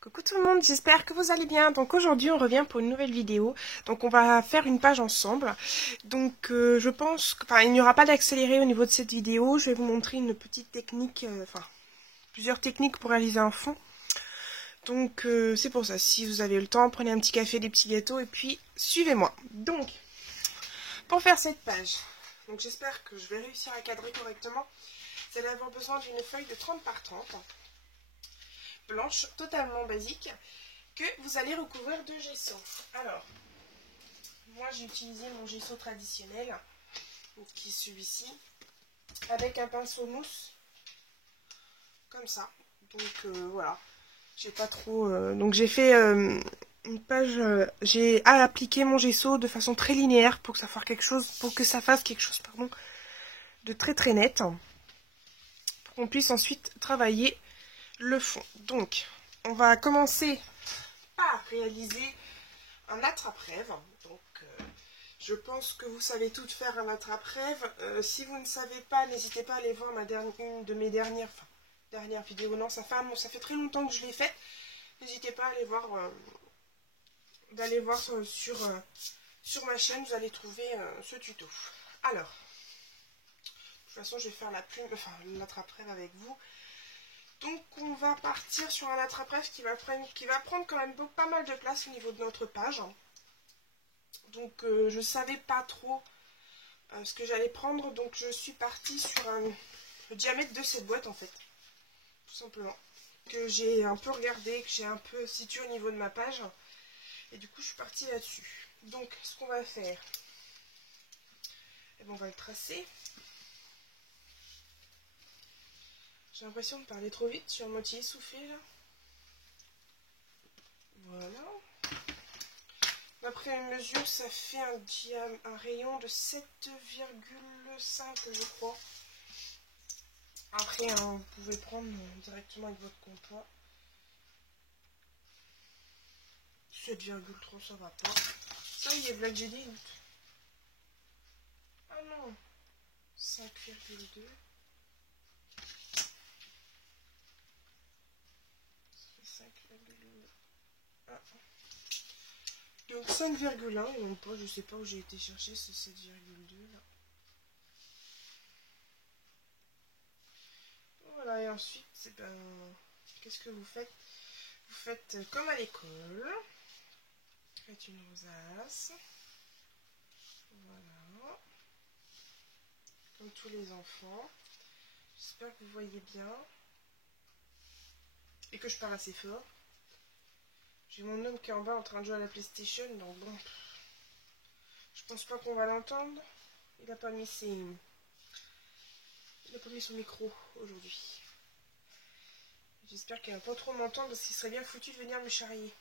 Coucou tout le monde, j'espère que vous allez bien. Donc aujourd'hui on revient pour une nouvelle vidéo. Donc on va faire une page ensemble. Donc je pense que, il n'y aura pas d'accéléré au niveau de cette vidéo. Je vais vous montrer une petite technique, plusieurs techniques pour réaliser un fond. Donc c'est pour ça, si vous avez le temps, prenez un petit café, des petits gâteaux et puis suivez-moi. Donc pour faire cette page, donc j'espère que je vais réussir à cadrer correctement. Vous allez avoir besoin d'une feuille de 30 par 30. Blanche, totalement basique, que vous allez recouvrir de gesso. Alors, moi j'ai utilisé mon gesso traditionnel, qui est celui-ci, avec un pinceau mousse, comme ça. Donc voilà, j'ai pas trop... donc j'ai fait une page, j'ai appliqué mon gesso de façon très linéaire pour que ça fasse quelque chose, de très très net, pour qu'on puisse ensuite travailler le fond. Donc, on va commencer par réaliser un attrape-rêve. Donc, je pense que vous savez toutes faire un attrape-rêve. Si vous ne savez pas, n'hésitez pas à aller voir une de mes dernières vidéos. Non, ça fait très longtemps que je l'ai faite. N'hésitez pas à aller voir, sur ma chaîne. Vous allez trouver ce tuto. Alors, de toute façon, je vais faire l'attrape-rêve avec vous. Donc on va partir sur un attrape-rêve qui va prendre quand même pas mal de place au niveau de notre page. Donc je ne savais pas trop ce que j'allais prendre, donc je suis partie sur le diamètre de cette boîte en fait, tout simplement. Que j'ai un peu regardé, que j'ai un peu situé au niveau de ma page. Et du coup je suis partie là-dessus. Donc ce qu'on va faire, on va le tracer. J'ai l'impression de parler trop vite, je suis à moitié essoufflée là. Voilà. D'après mes mesures, ça fait un rayon de 7,5 je crois. Après, vous pouvez prendre directement avec votre compas. 7,3 ça va pas. Ça y est, Black j'ai dit. Ah non. 5,2. 5,1. Donc 5,1 et même pas, je sais pas où j'ai été chercher ce 7,2 là. Voilà, et ensuite, qu'est-ce que vous faites? Vous faites comme à l'école. Vous faites une rosace. Voilà. Comme tous les enfants. J'espère que vous voyez bien. Et que je parle assez fort. J'ai mon homme qui est en bas en train de jouer à la PlayStation, donc bon. Je pense pas qu'on va l'entendre. Il a pas mis son micro aujourd'hui. J'espère qu'il va pas trop m'entendre parce qu'il serait bien foutu de venir me charrier.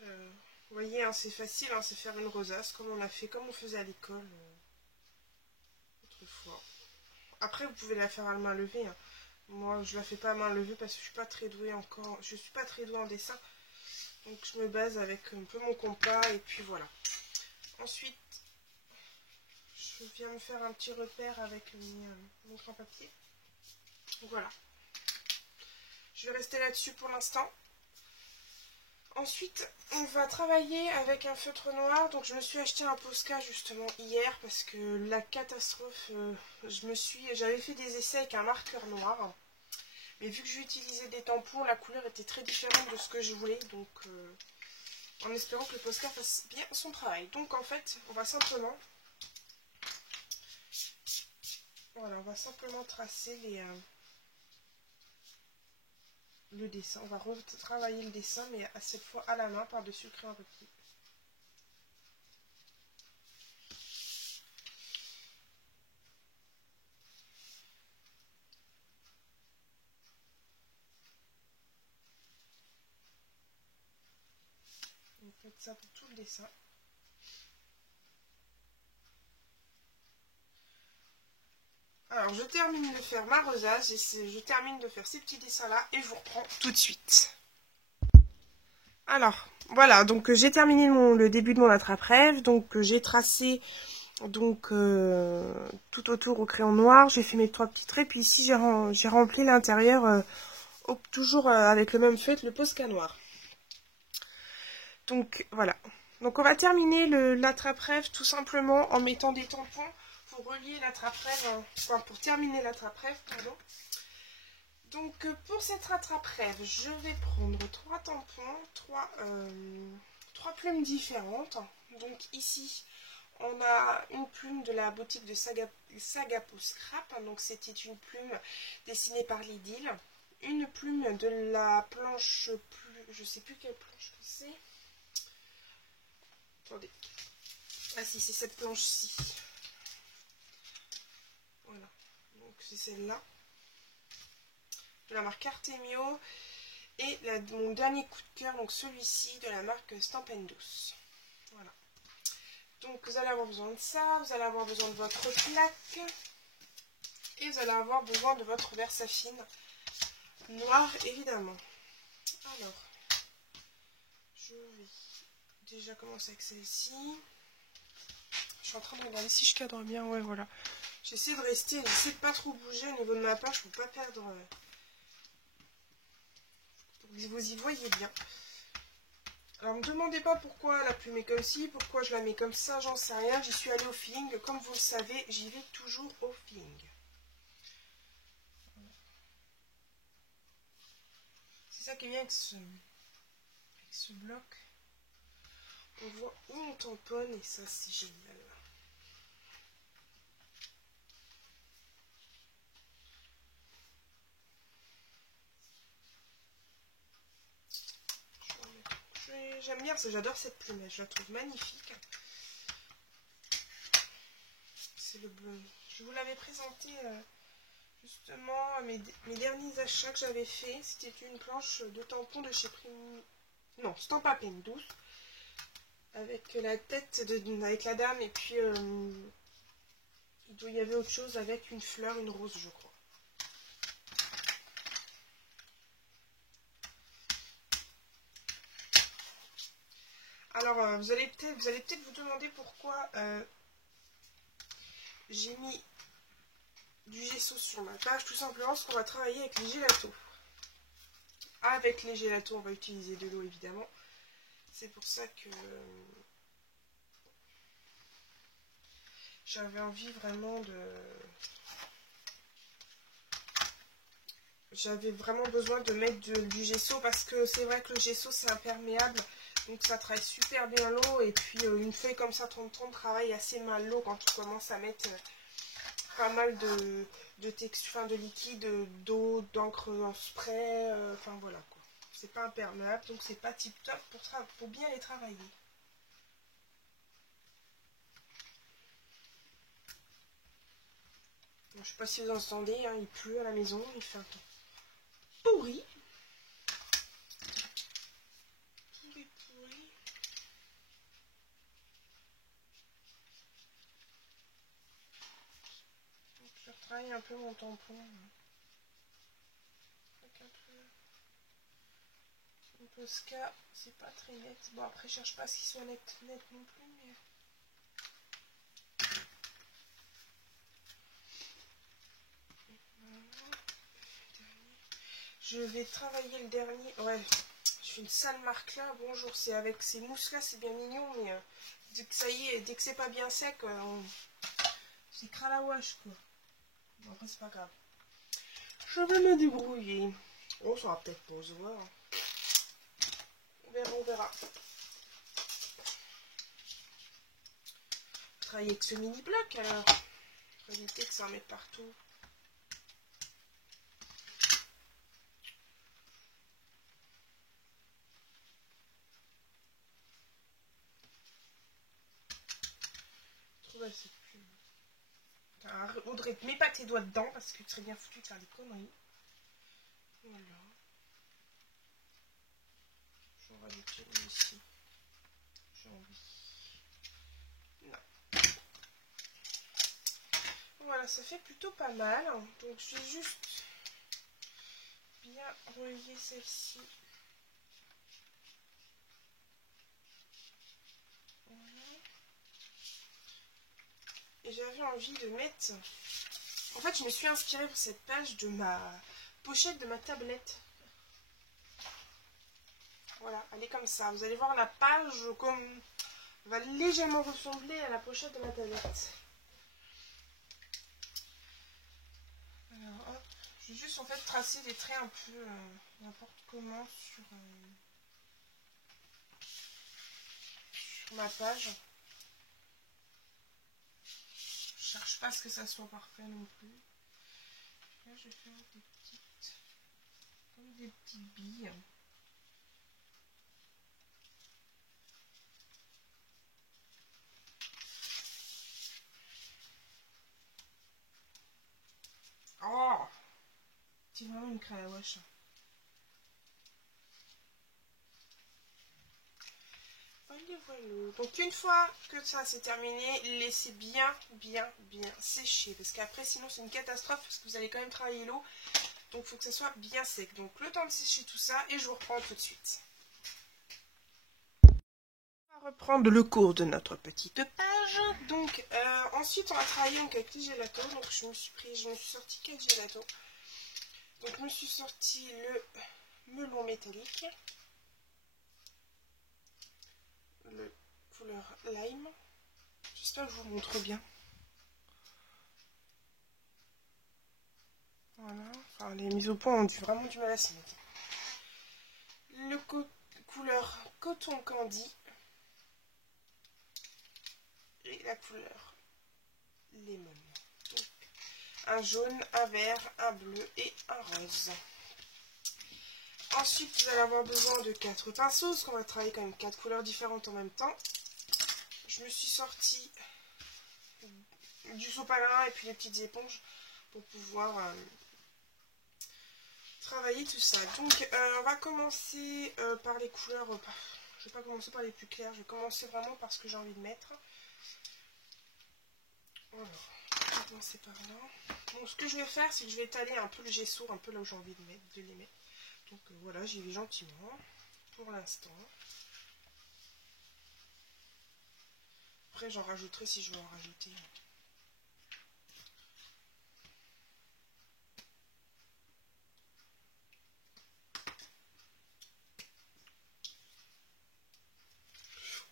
Vous voyez, hein, c'est facile, hein, c'est faire une rosace comme on faisait à l'école autrefois. Après, vous pouvez la faire à main levée. Hein. Moi, je la fais pas à main levée parce que je suis pas très douée encore. Je suis pas très douée en dessin. Donc, je me base avec un peu mon compas et puis voilà. Ensuite, je viens me faire un petit repère avec mon crayon papier. Voilà. Je vais rester là-dessus pour l'instant. Ensuite, on va travailler avec un feutre noir. Donc, je me suis acheté un Posca justement hier parce que la catastrophe, j'avais fait des essais avec un marqueur noir. Mais vu que j'utilisais des tampons, la couleur était très différente de ce que je voulais. Donc, en espérant que le Posca fasse bien son travail. Donc, en fait, on va simplement tracer le dessin. On va retravailler le dessin, mais à cette fois à la main par-dessus le crayon papier. Vous faites ça pour tout le dessin. Alors, je termine de faire ma rosace, je termine de faire ces petits dessins-là et je vous reprends tout de suite. Alors, voilà, donc j'ai terminé le début de mon attrape-rêve, donc j'ai tracé Donc tout autour au crayon noir, j'ai fait mes 3 petits traits, puis ici j'ai rempli l'intérieur toujours avec le même feutre, le Posca noir. Donc voilà. Donc on va terminer l'attrape-rêve tout simplement en mettant des tampons pour relier l'attrape-rêve, enfin pour terminer l'attrape-rêve, pardon. Donc pour cette attrape-rêve, je vais prendre 3 tampons, 3 plumes différentes. Donc ici, on a une plume de la boutique de Sagapo Scrap. Donc c'était une plume dessinée par Lydil. Une plume de la planche je sais plus quelle planche que c'est. Attendez. Ah si, c'est cette planche-ci. Voilà. Donc c'est celle-là. De la marque Artemio. Et mon dernier coup de cœur, donc celui-ci de la marque Stampendos. Voilà. Donc vous allez avoir besoin de ça, vous allez avoir besoin de votre plaque. Et vous allez avoir besoin de votre Versafine noir, évidemment. Alors, je vais déjà commencer avec celle-ci. Je suis en train de regarder si je cadre bien. Ouais, voilà. J'essaie de rester, j'essaie de pas trop bouger au niveau de ma page pour pas perdre. Pour que vous y voyez bien. Alors, ne me demandez pas pourquoi la plume est comme ci, pourquoi je la mets comme ça, j'en sais rien. J'y suis allée au feeling. Comme vous le savez, j'y vais toujours au feeling. C'est ça qui est bien avec ce bloc. On voit où on tamponne et ça, c'est génial. J'aime bien ça, j'adore cette plume, je la trouve magnifique. C'est le bleu. Je vous l'avais présenté justement mes derniers achats que j'avais fait. C'était une planche de tampon de chez non, Stampa Pen Douce. Avec la tête, avec la dame et puis il y avait autre chose avec une fleur, une rose je crois. Alors vous allez peut-être vous demander pourquoi j'ai mis du gesso sur ma page, tout simplement parce qu'on va travailler avec les gélatos. Avec les gélatos, on va utiliser de l'eau évidemment. C'est pour ça que j'avais envie vraiment J'avais vraiment besoin de mettre du gesso parce que c'est vrai que le gesso c'est imperméable. Donc ça travaille super bien l'eau et puis une feuille comme ça 30-30 travaille assez mal l'eau quand on commence à mettre pas mal de texture, enfin de liquide, d'eau, d'encre en spray, enfin voilà quoi. C'est pas imperméable donc c'est pas tip top pour bien les travailler. Bon, je sais pas si vous entendez, hein, il pleut à la maison, il fait un temps pourri. Je retravaille un peu mon tampon. Mon Posca, c'est pas très net. Bon, après, je cherche pas à ce qu'il soit net non plus, mais. Voilà. Je vais travailler le dernier. Ouais, je fais une sale marque là. Bonjour, c'est avec ces mousses là, c'est bien mignon, mais dès que ça y est, dès que c'est pas bien sec, c'est cralawash quoi. Bon, après, c'est pas grave. Je vais me débrouiller. On saura peut-être pas se voir. On verra, on verra. Travailler avec ce mini bloc alors. Pour éviter que ça en mette partout. C'est plus. Audrey, mets pas tes doigts dedans parce que tu serais bien foutu de faire des conneries. Voilà. J'en rajoute une ici. J'ai envie. Non. Voilà, ça fait plutôt pas mal. Donc je vais juste bien relier celle-ci. Voilà. Et j'avais envie de mettre... En fait, je me suis inspirée pour cette page de ma pochette de ma tablette. Voilà, elle est comme ça. Vous allez voir la page comme... va légèrement ressembler à la pochette de ma tablette. Alors, hop. Je vais juste en fait tracer des traits un peu n'importe comment sur ma page. Je cherche pas à ce que ça soit parfait non plus. Là, je vais faire des petites billes. Oh, c'est vraiment une crème à wash. Voilà. Donc une fois que ça c'est terminé, laissez bien sécher. Parce qu'après sinon c'est une catastrophe parce que vous allez quand même travailler l'eau. Donc il faut que ça soit bien sec. Donc le temps de sécher tout ça et je vous reprends tout de suite. On va reprendre le cours de notre petite page. Donc ensuite on va travailler donc, avec les gélatos. Donc je me suis sorti 4 gélatos. Donc je me suis sorti le melon métallique. Le couleur lime. J'espère que je vous montre bien. Voilà. Enfin, les mises au point ont vraiment du mal à se mettre. Le couleur coton candy. Et la couleur lemon. Donc, un jaune, un vert, un bleu et un rose. Ensuite, vous allez avoir besoin de 4 pinceaux, parce qu'on va travailler quand même 4 couleurs différentes en même temps. Je me suis sorti du sopalin et puis les petites éponges pour pouvoir travailler tout ça. Donc, on va commencer par les couleurs. Je vais pas commencer par les plus claires, je vais commencer vraiment par ce que j'ai envie de mettre. Voilà, je vais commencer par là. Bon, ce que je vais faire, c'est que je vais étaler un peu le gesso, un peu là où j'ai envie de les mettre. Donc voilà, j'y vais gentiment pour l'instant. Après, j'en rajouterai si je veux en rajouter.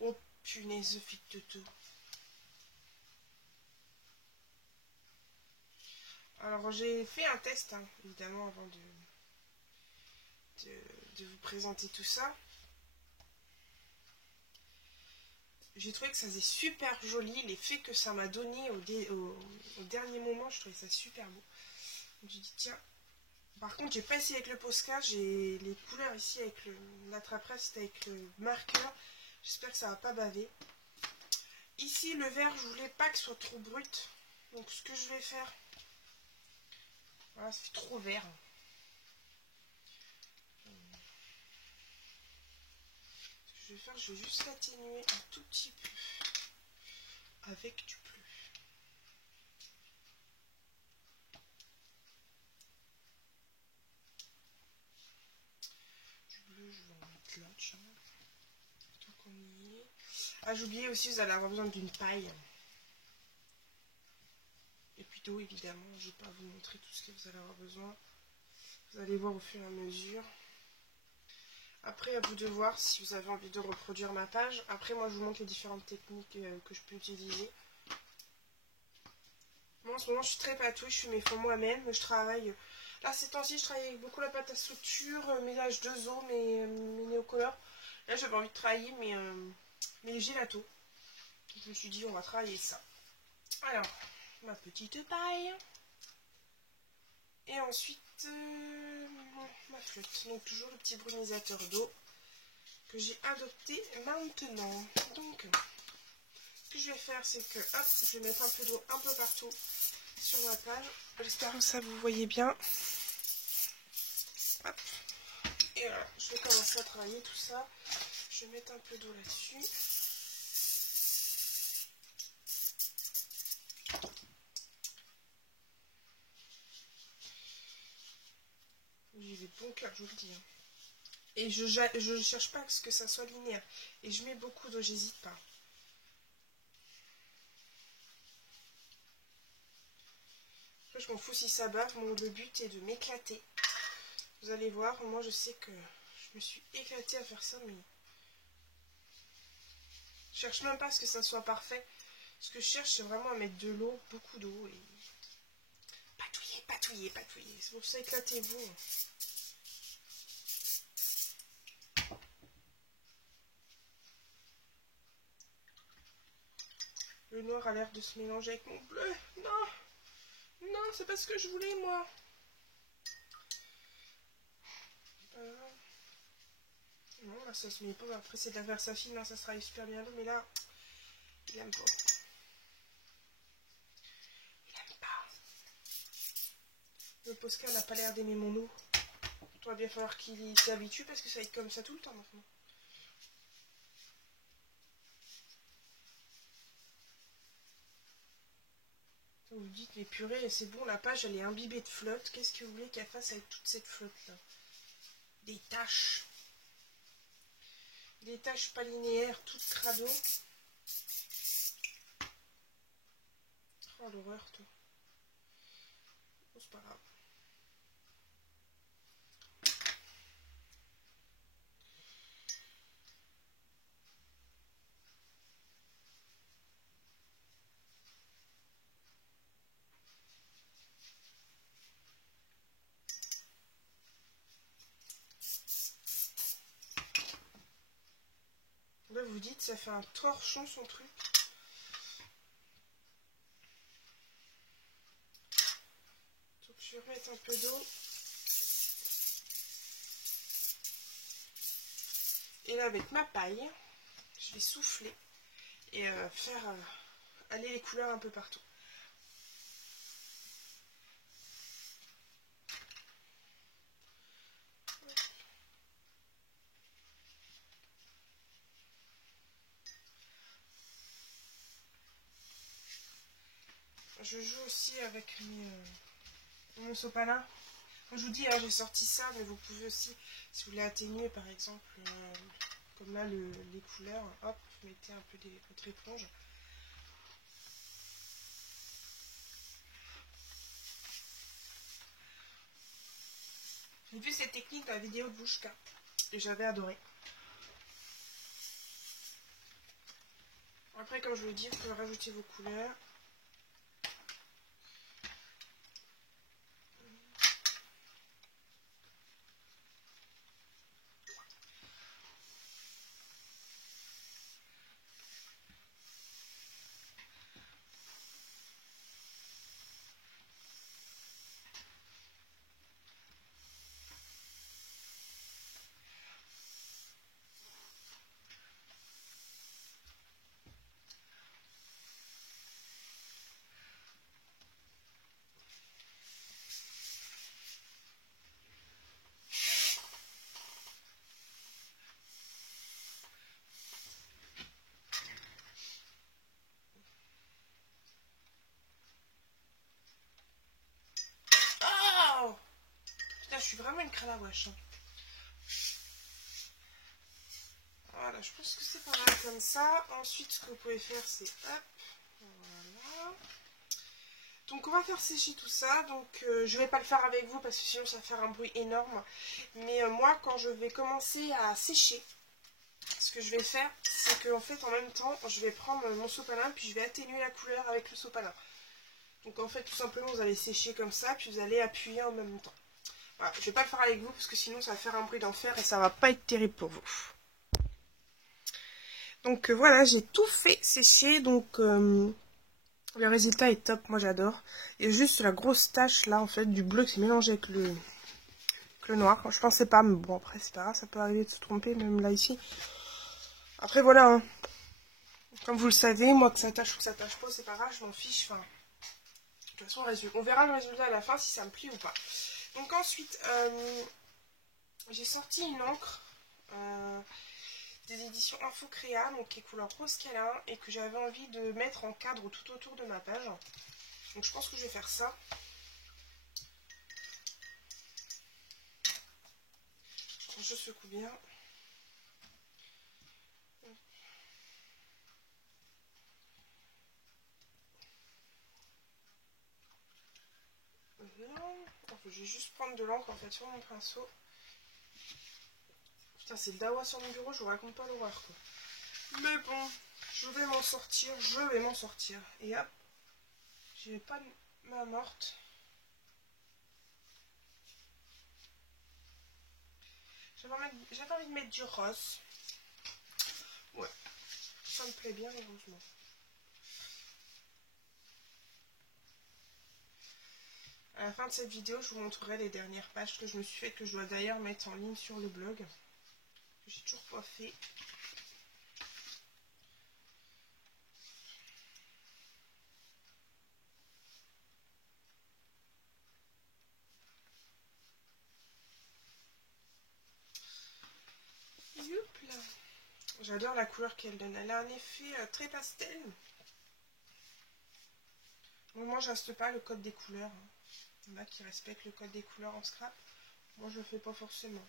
Oh punaise, fitte de tout. Alors j'ai fait un test, hein, évidemment, avant de vous présenter tout ça. J'ai trouvé que ça faisait super joli. L'effet que ça m'a donné au dernier moment, je trouvais ça super beau. Donc j'ai dit tiens. Par contre, j'ai pas essayé avec le Posca. J'ai les couleurs ici avec l'attrape-presse, c'était avec le marqueur. J'espère que ça va pas baver. Ici, le vert, je voulais pas que ce soit trop brut. Donc ce que je vais faire... Voilà, ça fait trop vert. Ce que je vais faire, je vais juste l'atténuer un tout petit peu avec du bleu. Du bleu, je vais en mettre là, tiens. Tant qu'on y est. Ah, j'ai oublié aussi, vous allez avoir besoin d'une paille. Et puis d'eau, évidemment. Je ne vais pas vous montrer tout ce que vous allez avoir besoin. Vous allez voir au fur et à mesure. Après, à vous de voir si vous avez envie de reproduire ma page. Après, moi, je vous montre les différentes techniques que je peux utiliser. Moi, en ce moment, je suis très patouille. Je fais mes fonds moi-même. Je travaille... Là, ces temps-ci, je travaille avec beaucoup la pâte à structure, mes H2O, mes néocolores. Là, j'avais envie de travailler mes gélatos. Je me suis dit, on va travailler ça. Alors, ma petite paille. Et ensuite, ma flûte. Donc, toujours le petit brunisateur d'eau que j'ai adopté maintenant. Donc, ce que je vais faire, c'est que, hop, je vais mettre un peu d'eau un peu partout sur ma page. J'espère que ça vous voyez bien. Hop. Et voilà, je vais commencer à travailler tout ça. Je vais mettre un peu d'eau là-dessus. J'y vais de bon cœur, je vous le dis. Hein. Et je ne cherche pas à ce que ça soit linéaire. Et je mets beaucoup d'eau, j'hésite pas. je m'en fous si ça bave. Le but est de m'éclater. Vous allez voir, moi je sais que je me suis éclatée à faire ça, mais je cherche même pas à ce que ça soit parfait. Ce que je cherche, c'est vraiment à mettre de l'eau, beaucoup d'eau, et patouiller, patouiller, patouiller. C'est pour ça, éclatez-vous. Le noir a l'air de se mélanger avec mon bleu. Non, non, c'est pas ce que je voulais, moi. Non, là, ça se met pas. Après, c'est de la versafine, hein, ça sera super bien l'eau, mais là, il aime pas. Il aime pas. Le Posca n'a pas l'air d'aimer mon eau. Il va bien falloir qu'il s'habitue parce que ça va être comme ça tout le temps maintenant. Vous vous dites, mais purée, c'est bon, la page elle est imbibée de flotte. Qu'est-ce que vous voulez qu'elle fasse avec toute cette flotte là? Des taches. Des taches pas linéaires, toutes crado. Oh l'horreur, toi. Oh, c'est pas grave. Là, vous dites, ça fait un torchon son truc. Donc, je vais remettre un peu d'eau. Et là, avec ma paille, je vais souffler et faire aller les couleurs un peu partout. Je joue aussi avec mon sopalin. Comme je vous dis, hein, j'ai sorti ça, mais vous pouvez aussi, si vous voulez atténuer par exemple, comme là les couleurs, hop, vous mettez un peu votre éponge. J'ai vu cette technique dans la vidéo de Bouchka et j'avais adoré. Après, comme je vous dis, vous pouvez rajouter vos couleurs. Oh putain, je suis vraiment une cralawash. Hein. Voilà, je pense que c'est pas mal comme ça. Ensuite, ce que vous pouvez faire, c'est hop, voilà. Donc, on va faire sécher tout ça. Donc, je vais pas le faire avec vous parce que sinon, ça va faire un bruit énorme. Mais moi, quand je vais commencer à sécher, ce que je vais faire, c'est qu'en fait, en même temps, je vais prendre mon sopalin puis je vais atténuer la couleur avec le sopalin. Donc, en fait, tout simplement, vous allez sécher comme ça puis vous allez appuyer en même temps. Voilà, je vais pas le faire avec vous parce que sinon, ça va faire un bruit d'enfer et ça va pas être terrible pour vous. Donc voilà, j'ai tout fait sécher, donc le résultat est top, moi j'adore. Il y a juste la grosse tache là en fait du bleu qui est mélangé avec le noir. Je pensais pas, mais bon après c'est pas grave, ça peut arriver de se tromper même là ici. Après voilà, hein. Comme vous le savez, moi que ça tâche ou que ça tâche pas, c'est pas grave, je m'en fiche. Enfin, de toute façon on verra le résultat à la fin si ça me plaît ou pas. Donc ensuite, j'ai sorti une encre. Des éditions Info Créa, donc qui est couleur rose câlin et que j'avais envie de mettre en cadre tout autour de ma page. Donc je pense que je vais faire ça. Je secoue bien. je vais juste prendre de l'encre en fait sur mon pinceau. Putain, c'est le dawa sur mon bureau, je vous raconte pas l'horreur quoi. Mais bon, je vais m'en sortir, Et hop, j'ai pas de main morte. J'avais envie de mettre du rose. Ouais, ça me plaît bien heureusement. À la fin de cette vidéo, je vous montrerai les dernières pages que je me suis fait, que je dois d'ailleurs mettre en ligne sur le blog. Que j'ai toujours pas fait. Youp là. J'adore la couleur qu'elle donne. Elle a un effet très pastel. Bon, moi, je reste pas le code des couleurs. Il y en a qui respectent le code des couleurs en scrap. Moi, je le fais pas forcément.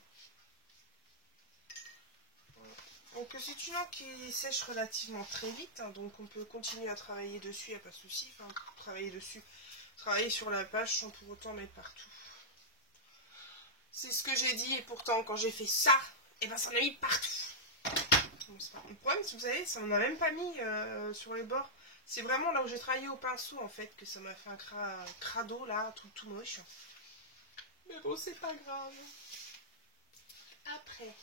Donc, c'est une encre qui sèche relativement très vite. Hein, donc, on peut continuer à travailler dessus, il n'y a pas de souci. Enfin, travailler sur la page sans pour autant mettre partout. C'est ce que j'ai dit. Et pourtant, quand j'ai fait ça, et ben, ça en a mis partout. Le problème, vous savez, ça n'en a même pas mis sur les bords. C'est vraiment là où j'ai travaillé au pinceau, en fait, que ça m'a fait un crado, là, tout moche. Mais bon, c'est pas grave. Après,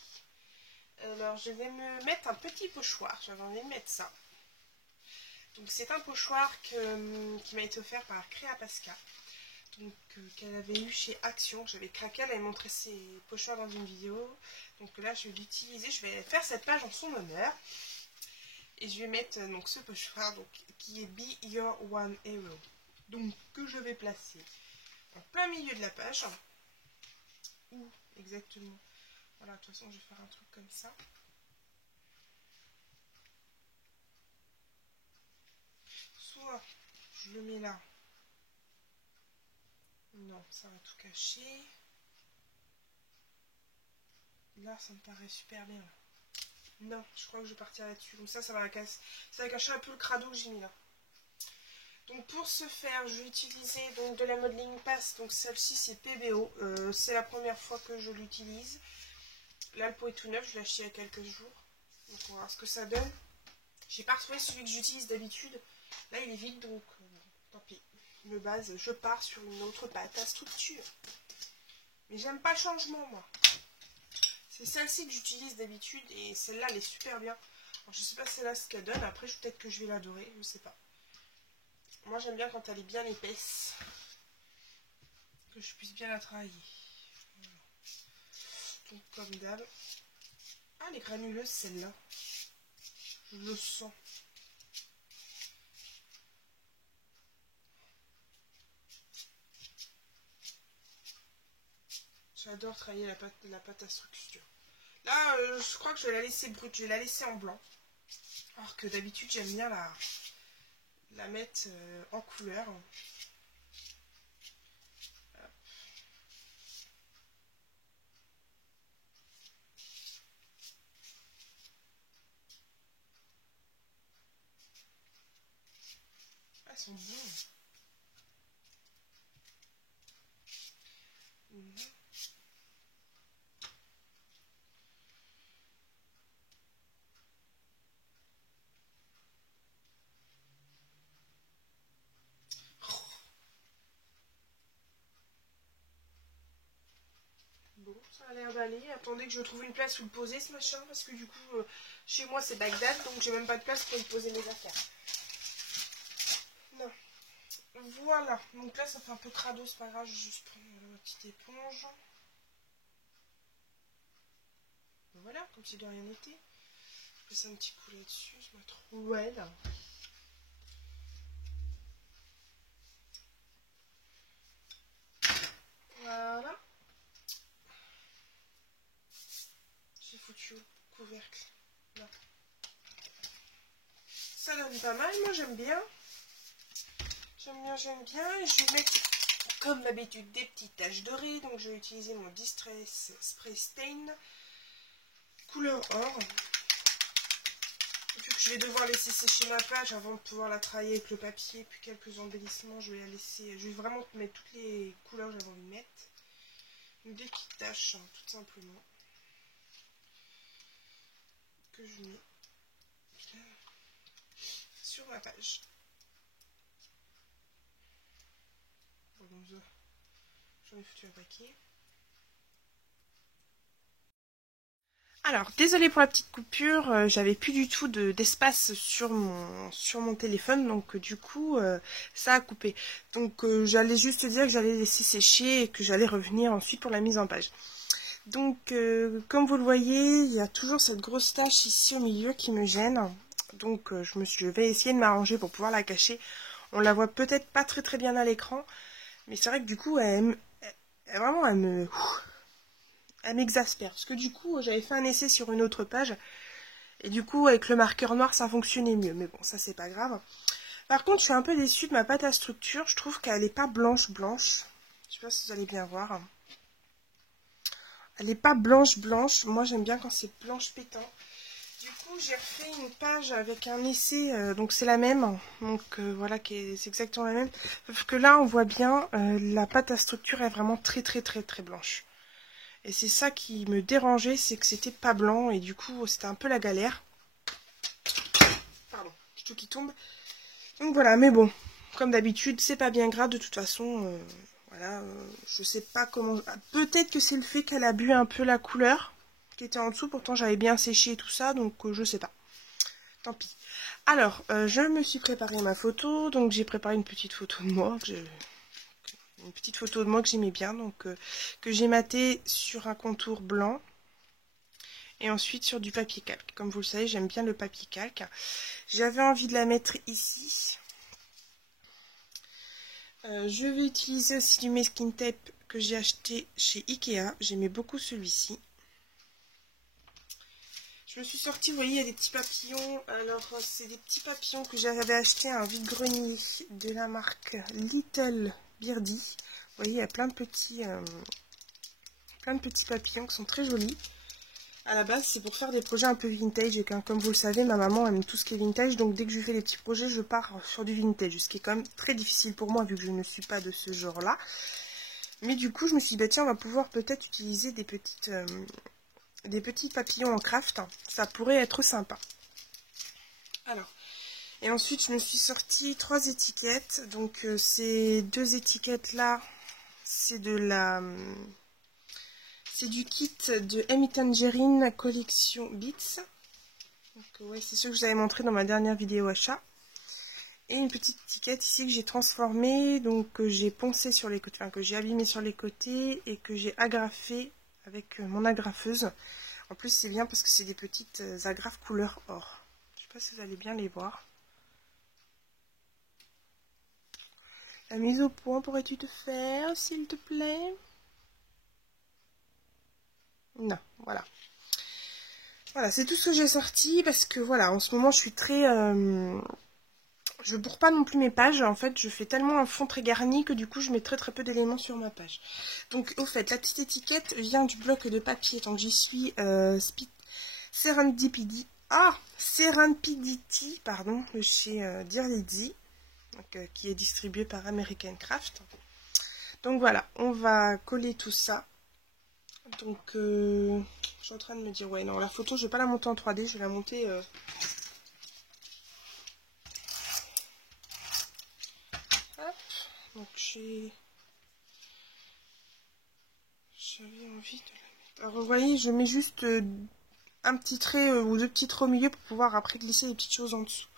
alors, je vais me mettre un petit pochoir. J'avais envie de mettre ça. Donc, c'est un pochoir qui m'a été offert par Créa Pasca. Donc, qu'elle avait eu chez Action. J'avais craqué, elle avait montré ses pochoirs dans une vidéo. Donc là, je vais l'utiliser. Je vais faire cette page en son honneur. Et je vais mettre donc ce pochoir qui est Be Your One Hero. Donc, que je vais placer en plein milieu de la page. Où exactement? Voilà, de toute façon, je vais faire un truc comme ça. Soit je le mets là. Non, ça va tout cacher. Là, ça me paraît super bien. Non, je crois que je vais partir là-dessus. Comme ça va cacher un peu le crado que j'ai mis là. Donc pour ce faire, je vais utiliser donc de la Modeling Paste. Donc celle-ci, c'est PBO. C'est la première fois que je l'utilise. Là, le pot est tout neuf. Je l'ai acheté il y a quelques jours. Donc on va voir ce que ça donne. J'ai pas retrouvé celui que j'utilise d'habitude. Là, il est vide, donc tant pis. De base, je pars sur une autre pâte à structure. Mais j'aime pas le changement, moi. C'est celle-ci que j'utilise d'habitude et celle-là, elle est super bien. Alors, je sais pas celle-là ce qu'elle donne. Après, peut-être que je vais l'adorer, je sais pas. Moi, j'aime bien quand elle est bien épaisse. Que je puisse bien la travailler. Voilà. Donc, comme d'hab. Ah, elle est granuleuse, celle-là. Je le sens. J'adore travailler la pâte à structure. Là, je crois que je vais la laisser brute. Je vais la laisser en blanc. Alors que d'habitude, j'aime bien la mettre en couleur. Ah, elles sont bonnes. Bon, ça a l'air d'aller. Attendez que je trouve une place où le poser ce machin, parce que du coup, chez moi c'est Bagdad, donc j'ai même pas de place pour y poser mes affaires. Non. Voilà. Donc là, ça fait un peu crado, c'est pas grave, je vais juste prendre ma petite éponge. Voilà, comme si de rien n'était. Je passe un petit coup là-dessus, je me trouve well. Voilà. J'ai foutu au couvercle. Là. Ça donne pas mal, moi j'aime bien. J'aime bien. Et je vais mettre, comme d'habitude, des petites taches dorées. Donc je vais utiliser mon Distress Spray Stain couleur or. Vu que je vais devoir laisser sécher ma page avant de pouvoir la travailler avec le papier, puis quelques embellissements. Je vais la laisser, je vais vraiment mettre toutes les couleurs que j'avais envie de mettre. Des petites taches, hein, tout simplement, que je mets sur ma page. J'en ai foutu un paquet. Alors, désolée pour la petite coupure, j'avais plus du tout d'espace sur mon téléphone, donc du coup, ça a coupé. Donc, j'allais juste dire que j'allais laisser sécher et que j'allais revenir ensuite pour la mise en page. Donc, comme vous le voyez, il y a toujours cette grosse tache ici au milieu qui me gêne. Donc, je vais essayer de m'arranger pour pouvoir la cacher. On la voit peut-être pas très bien à l'écran, mais c'est vrai que du coup, elle m'exaspère. Parce que du coup, j'avais fait un essai sur une autre page. Et du coup, avec le marqueur noir, ça fonctionnait mieux. Mais bon, ça, c'est pas grave. Par contre, je suis un peu déçue de ma pâte à structure. Je trouve qu'elle n'est pas blanche. Je sais pas si vous allez bien voir. Elle n'est pas blanche. Moi, j'aime bien quand c'est blanche pétant. Du coup, j'ai refait une page avec un essai. Donc, c'est la même. Donc, voilà, c'est exactement la même. Sauf que là, on voit bien, la pâte à structure est vraiment très blanche. Et c'est ça qui me dérangeait, c'est que c'était pas blanc et du coup c'était un peu la galère. Pardon, tout qui tombe. Donc voilà, mais bon, comme d'habitude, c'est pas bien grave de toute façon. Voilà, je sais pas comment... Peut-être que c'est le fait qu'elle a bu un peu la couleur qui était en dessous, pourtant j'avais bien séché tout ça, donc je sais pas. Tant pis. Alors, je me suis préparé ma photo, donc j'ai préparé une petite photo de moi, que j'aimais bien, donc que j'ai maté sur un contour blanc et ensuite sur du papier calque. Comme vous le savez, j'aime bien le papier calque. J'avais envie de la mettre ici. Je vais utiliser aussi du masking tape que j'ai acheté chez Ikea. J'aimais beaucoup celui-ci. Je me suis sortie, vous voyez, il y a des petits papillons. Alors, c'est des petits papillons que j'avais acheté à un vide-grenier de la marque Little Birdie. Vous voyez, il y a plein de petits papillons qui sont très jolis. À la base, c'est pour faire des projets un peu vintage. Et comme vous le savez, ma maman aime tout ce qui est vintage. Donc, dès que je lui fais des petits projets, je pars sur du vintage. Ce qui est quand même très difficile pour moi, vu que je ne suis pas de ce genre-là. Mais du coup, je me suis dit, bah, tiens, on va pouvoir peut-être utiliser des petits papillons en craft. Ça pourrait être sympa. Alors, et ensuite, je me suis sorti 3 étiquettes. Donc, ces 2 étiquettes-là, c'est du kit de Amy Tangerine collection Beats. Donc, ouais, c'est ce que je vous avais montré dans ma dernière vidéo achat. Et une petite étiquette ici que j'ai transformée, donc que j'ai poncé sur les côtés, enfin que j'ai abîmé sur les côtés et que j'ai agrafé avec mon agrafeuse. En plus, c'est bien parce que c'est des petites agrafes couleur or. Je sais pas si vous allez bien les voir. La mise au point, pourrais-tu te faire, s'il te plaît? Non, voilà. Voilà, c'est tout ce que j'ai sorti parce que voilà, en ce moment je suis très... je bourre pas non plus mes pages, en fait je fais tellement un fond très garni que du coup je mets très peu d'éléments sur ma page. Donc au fait, la petite étiquette vient du bloc de papier, donc j'y suis Serendipity, pardon, de chez Dear Lady, qui est distribué par American Craft. Donc voilà, on va coller tout ça. Donc je suis en train de me dire, ouais non, la photo je vais pas la monter en 3D, je vais la monter... Hop. Donc j'avais envie de la mettre. Alors vous voyez, je mets juste un petit trait ou 2 petits traits au milieu pour pouvoir après glisser des petites choses en dessous.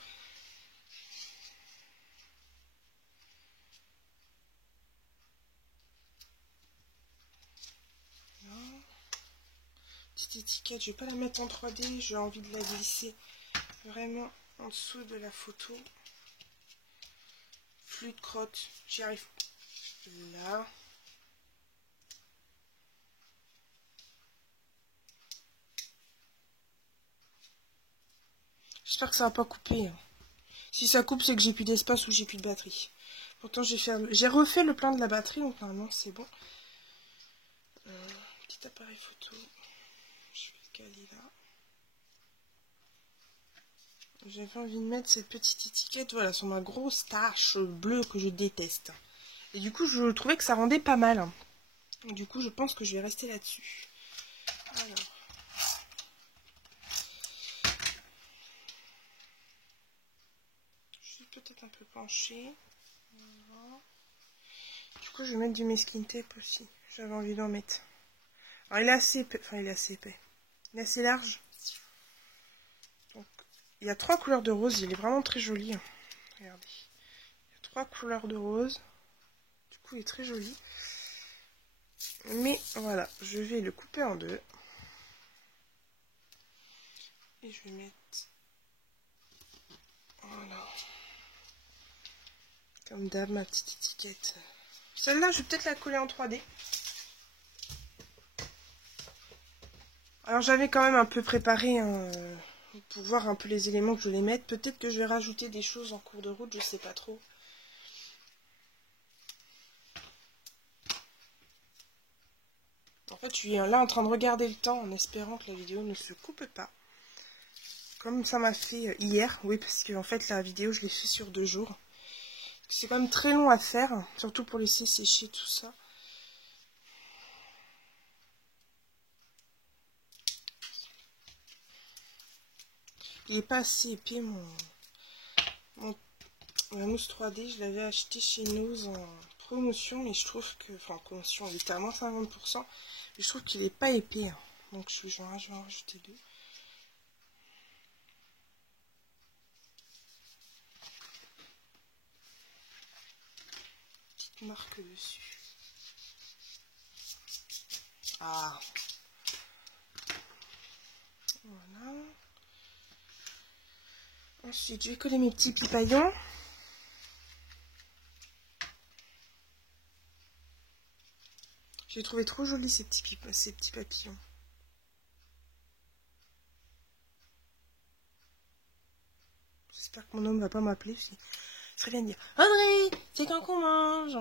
Petite étiquette, je vais pas la mettre en 3D, j'ai envie de la glisser vraiment en dessous de la photo. Flûte crotte, j'y arrive là. J'espère que ça va pas couper. Si ça coupe, c'est que j'ai plus d'espace ou j'ai plus de batterie. Pourtant, j'ai refait le plein de la batterie, donc normalement c'est bon. Petit appareil photo. Je vais le caler là. J'avais envie de mettre cette petite étiquette, voilà, sur ma grosse tache bleue que je déteste. Et du coup, je trouvais que ça rendait pas mal. Du coup, je pense que je vais rester là-dessus. Alors. Je suis peut-être un peu penchée. Voilà. Du coup, je vais mettre du masking tape aussi. J'avais envie d'en mettre. Alors, il est assez épais. Enfin, il est assez épais. Il est assez large. Donc, il y a 3 couleurs de rose. Il est vraiment très joli. Regardez. Il y a 3 couleurs de rose. Du coup, il est très joli. Mais voilà, je vais le couper en deux. Et je vais mettre... Voilà. Comme d'hab, ma petite étiquette. Celle-là, je vais peut-être la coller en 3D. Alors, j'avais quand même un peu préparé pour voir un peu les éléments que je vais mettre. Peut-être que je vais rajouter des choses en cours de route, je sais pas trop. En fait, je suis là en train de regarder le temps en espérant que la vidéo ne se coupe pas. Comme ça m'a fait hier. Oui, parce que en fait, la vidéo, je l'ai fait sur 2 jours. C'est quand même très long à faire, surtout pour laisser sécher tout ça. Il n'est pas assez épais, la mousse 3D. Je l'avais acheté chez Nose en promotion, mais je trouve que... Enfin, en promotion, il était à moins 50%. Mais je trouve qu'il n'est pas épais. Donc, je vais en rajouter 2. Petite marque dessus. Ah. Voilà. Ensuite, je vais coller mes petits pipaillons. J'ai trouvé trop jolis ces petits papillons. J'espère que mon homme va pas m'appeler. Il serait bien de dire André, c'est quand qu'on mange?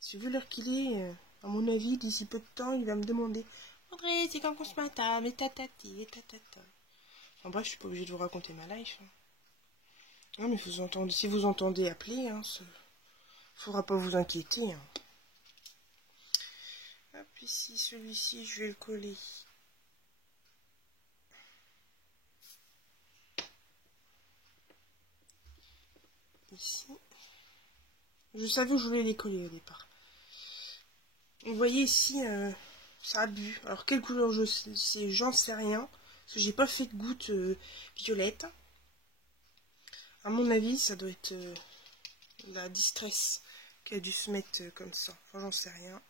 Si vu l'heure qu'il est, à mon avis, d'ici peu de temps, il va me demander André, c'est quand qu'on se matin, mais tatati, et tatata. Enfin bref, je suis pas obligée de vous raconter ma life. Non, mais vous entendez, si vous entendez appeler, faudra pas vous inquiéter. Hop, ici, celui-ci, je vais le coller. Ici. Je savais où je voulais les coller au départ. Vous voyez ici, ça a bu. Alors, quelle couleur j'en sais rien. Parce que j'ai pas fait de goutte violette. À mon avis, ça doit être la distress qui a dû se mettre comme ça. Enfin, j'en sais rien.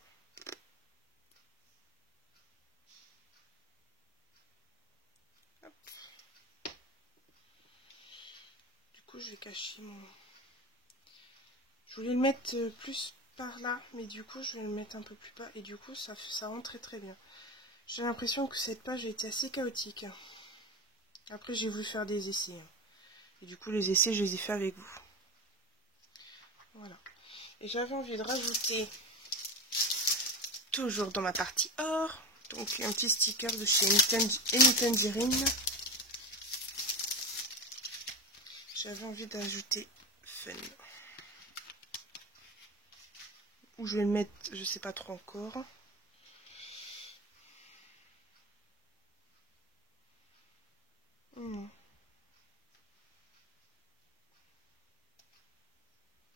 Hop. Du coup, je vais cacher mon... Je voulais le mettre plus par là, mais du coup, je vais le mettre un peu plus bas. Et du coup, ça rend très très bien. J'ai l'impression que cette page a été assez chaotique. Après, j'ai voulu faire des essais. Et du coup, les essais, je les ai faits avec vous. Voilà. Et j'avais envie de rajouter, toujours dans ma partie or, donc un petit sticker de chez Anytangerine. J'avais envie d'ajouter Fun. Où je vais le mettre, je sais pas trop encore.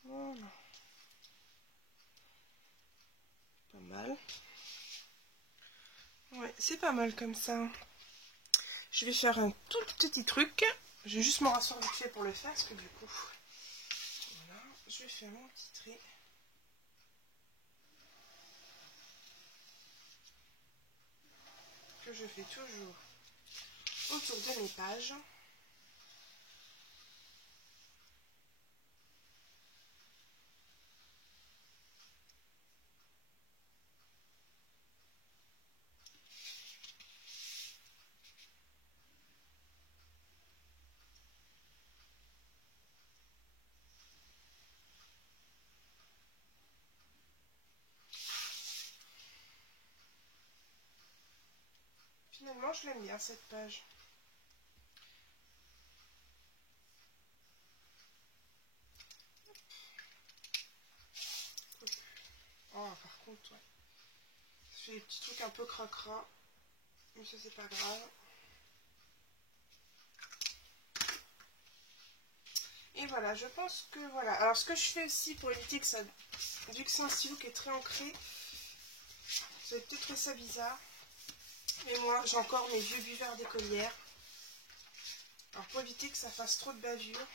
Voilà. Pas mal. Ouais, c'est pas mal comme ça. Je vais faire un tout petit truc. Je vais juste m'en rasseoir vite fait pour le faire, parce que du coup... Voilà, je vais faire mon petit trait. Que je fais toujours autour de mes pages. Finalement, je l'aime bien cette page. contre, ouais. Ça fait des petits trucs un peu cracra. Mais ça, c'est pas grave. Et voilà, je pense que voilà. Alors, ce que je fais aussi pour éviter que ça... Vu que c'est un stylo qui est très ancré, vous allez peut-être trouver ça bizarre. Mais moi, j'ai encore mes vieux buveurs d'écolière. Alors, pour éviter que ça fasse trop de bavure,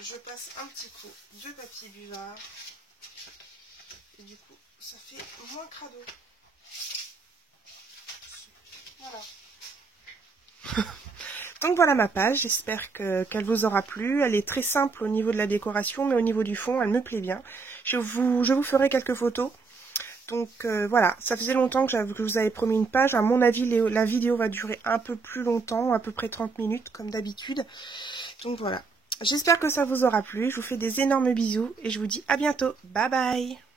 je passe un petit coup de papier buvard. Et du coup, ça fait moins crado. Voilà. Donc voilà ma page, j'espère qu'elle vous aura plu. Elle est très simple au niveau de la décoration, mais au niveau du fond, elle me plaît bien. Je vous ferai quelques photos. Donc voilà, ça faisait longtemps que je vous avais promis une page. À mon avis, la vidéo va durer un peu plus longtemps, à peu près 30 minutes, comme d'habitude. Donc voilà, j'espère que ça vous aura plu. Je vous fais des énormes bisous et je vous dis à bientôt. Bye bye!